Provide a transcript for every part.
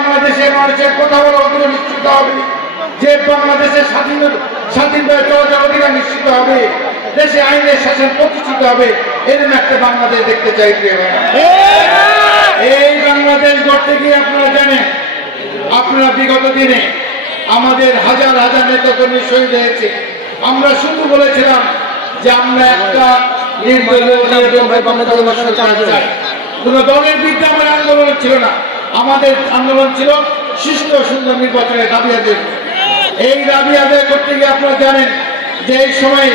বাংলাদেশের মানুষের কথা বলা অধিকার নিশ্চিত হবে, যে বাংলাদেশের স্বাধীনভাবে চলাচল অধিকার নিশ্চিত হবে, দেশে আইনের শাসন প্রতিষ্ঠিত হবে, এরকম একটা বাংলাদেশ দেখতে চাই। এই বাংলাদেশ গড়তে গিয়ে আপনারা জানেন, আপনারা বিগত দিনে আমাদের হাজার হাজার নেতাকর্মী শহীদ হয়েছে। আমরা শুধু বলেছিলাম যে আমরা একটা কোন দলের বিরুদ্ধে আমার আন্দোলন ছিল না, আমাদের আন্দোলন ছিল সুষ্ঠু সুন্দর নির্বাচনের দাবি আদায়। এই দাবি আদায় করতে গিয়ে আপনারা জানেন যে এই সময়ে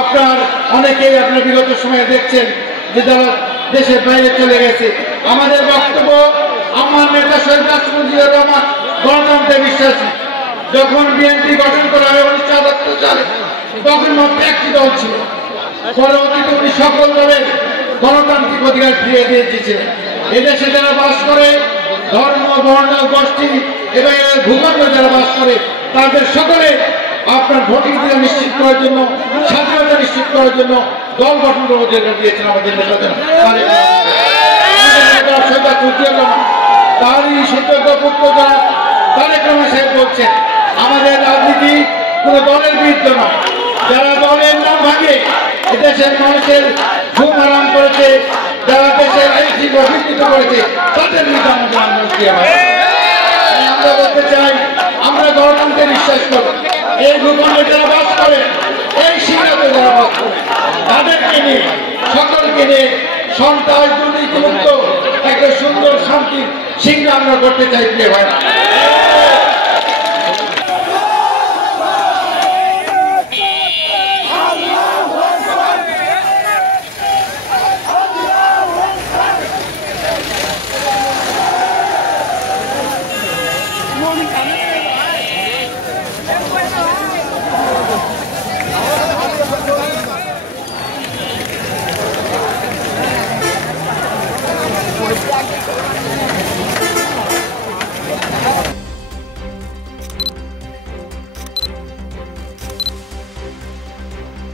আপনার অনেকেই আপনার বিগত সময়ে দেখছেন যে যারা দেশের বাইরে চলে গেছে। আমাদের বক্তব্য, আমার নেতা শহীদ রাষ্ট্রপতি জিয়াউর রহমান গণতন্ত্রে বিশ্বাসী। যখন বিএনপি গঠন করা হয় 1978 সালে, তখন মাত্র একটি দল ছিল। পরবর্তীতে উনি সকল দলের গণতান্ত্রিক অধিকার ফিরিয়ে দিয়ে দিয়েছিলেন। এদেশে যারা বাস করে, ধর্ম বর্ণ গোষ্ঠী এবং ভূখণ্ডে যারা বাস করে, তাদের সকলে আপনার ভোটাধিকার নিশ্চিত করার জন্য, স্বাধীনতা নিশ্চিত করার জন্য দল গঠন করে অধিকার দিয়েছেন আমাদের নেতাদের। তারই সুযোগ্য পুত্র যারা তারেক রহমান সাহেব বলছেন, আমাদের রাজনীতি কোন দলের বিরুদ্ধে নয়। যারা দলের নাম ভাঙে এদেশের মানুষের ঘুম হারাম করেছে, যারা দেশের আইন শৃঙ্খলা বিঘ্নিত করেছে, তাদের বিরুদ্ধে আমাদের আন্দোলন করা হয়। আমরা বলতে চাই, আমরা গণতন্ত্রে বিশ্বাস করি। এই ভূখণ্ডে যারা বাস করেন, এই সীমাতে যারা বাস করেন, তাদেরকে নিয়ে, সকলকে নিয়ে সন্ত্রাস দুর্নীতিমুক্ত একটা সুন্দর শান্তির সিংহ আমরা করতে চাই। প্রিয় ভাইরা, morning.